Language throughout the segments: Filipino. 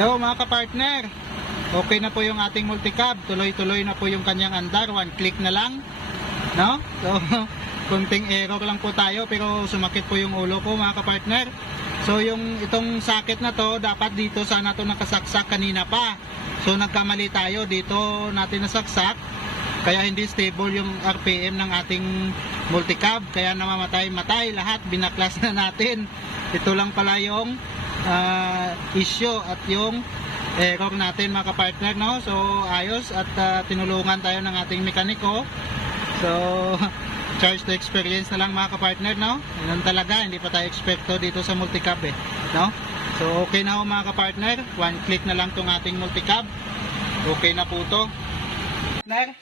Yo mga kapartner, okay na po yung ating multicab. Tuloy-tuloy na po yung kanyang andar. One click na lang, no? So, kunting error lang po tayo pero sumakit po yung ulo ko mga kapartner. So yung itong sakit na to, dapat dito sana to nakasaksak kanina pa. So nagkamali tayo, dito natin nasaksak. Kaya hindi stable yung RPM ng ating multicab. Kaya namamatay-matay lahat, binaklas na natin. Ito lang pala yung issue at yung error natin mga kapartner, no? So ayos at tinulungan tayo ng ating mekaniko. So charge to experience na lang mga kapartner, no? Yun talaga, hindi pa tayo expecto dito sa multicab no? So okay na ho mga kapartner, one click na lang tong ating multicab. Okay na po to.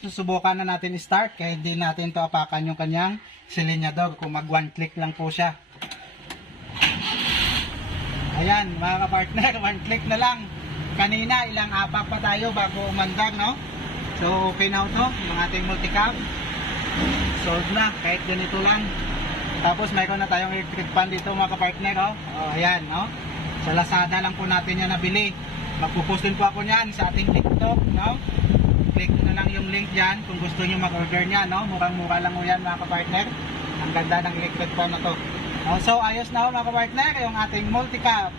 Susubukan na natin start kaya hindi natin to apakan yung kanyang silinyador kung mag one click lang po siya. Ayan mga kapartner, one click na lang. Kanina ilang apak pa tayo bago umandar, no? So okay na ito ng ating multicab. Solve na kahit ganito lang. Tapos mayroon na tayong electric fan dito mga kapartner, oh. Oh, ayan, no? Sa Lazada lang po natin yan nabili. Magpo-post din po ako niyan sa ating TikTok, no? Click na lang yung link dyan kung gusto nyo mag-order niya, no? Murang-mura lang mo yan mga kapartner. Ang ganda ng electric fan na to. So ayos na ho mga kapartner yung ating multicab.